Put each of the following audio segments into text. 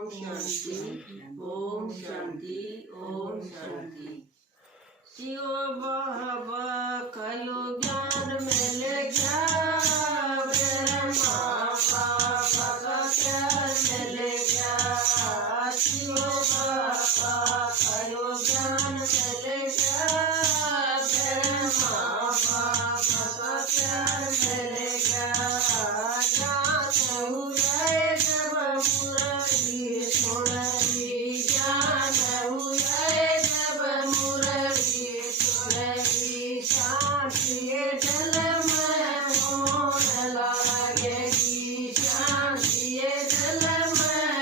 शांति ओम शांति ओम शांति। शिव बाबा कयो ज्ञान मिल गया, ब्रह्मा बाबा का प्यार मिल गया। शिव बाबा कयो ज्ञान मिल गया, ब्रह्मा बाबा का प्यार मिल गया। ज्ञान हुए जब मुरली सुनरी, ज्ञान हुए जब मुरली सुनरी, शांति जल में मोहन लागेगी, शांति जल में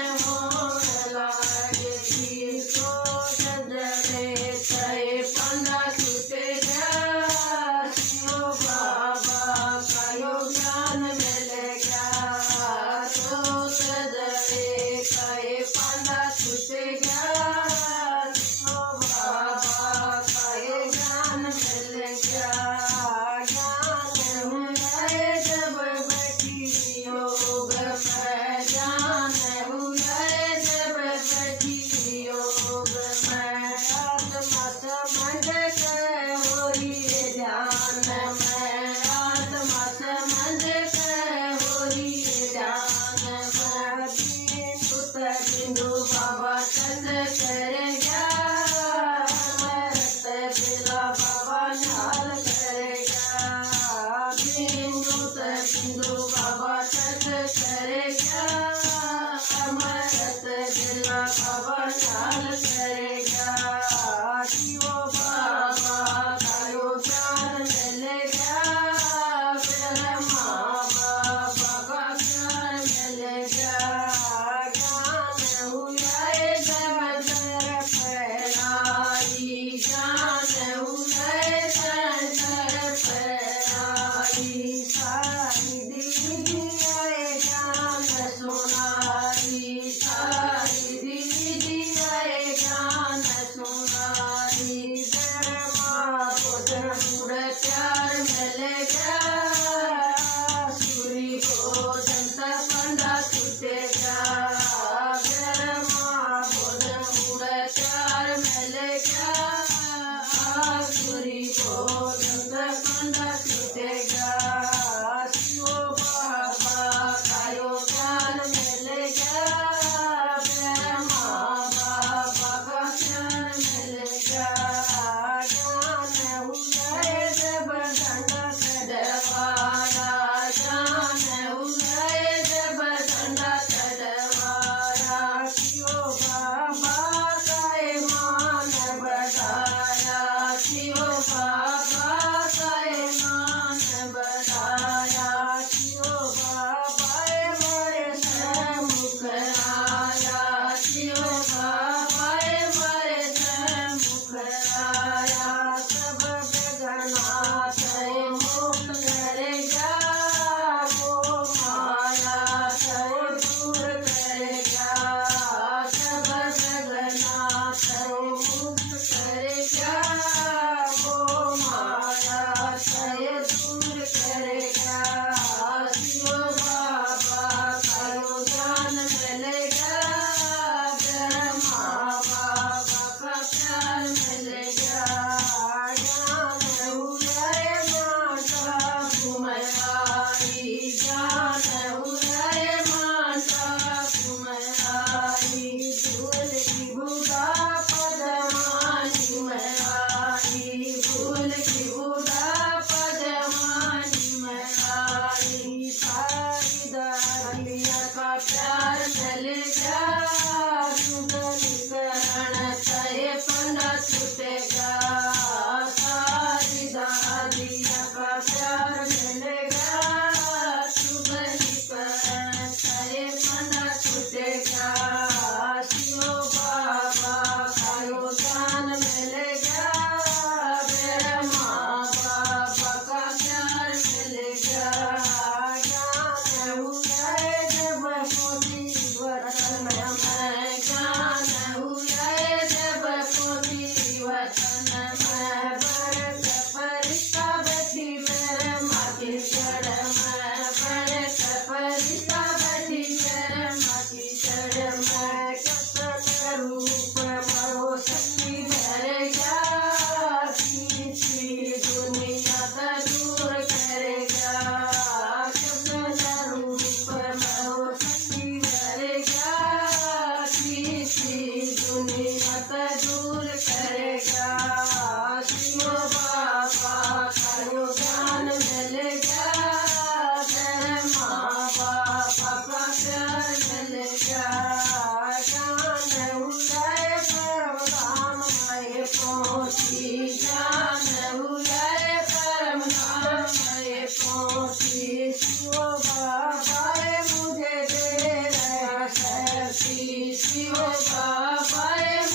शिव बाबा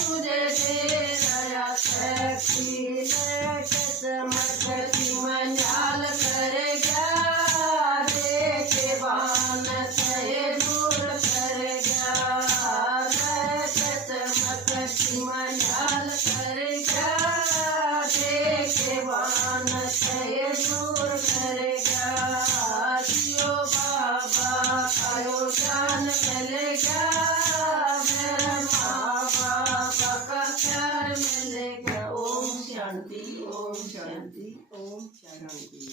मुझे दे दया शक्ति लेके चमकती मंजाल करेगा देखे बान से दूर करेगा लेके चमकती मंजाल करेगा देखे बान से दूर करेगा शिव बाबा का ज्ञान मिलेगा मेरे माँ बाबा का प्यार मिलेगा। ओम शांति ओम शांति ओम शांति।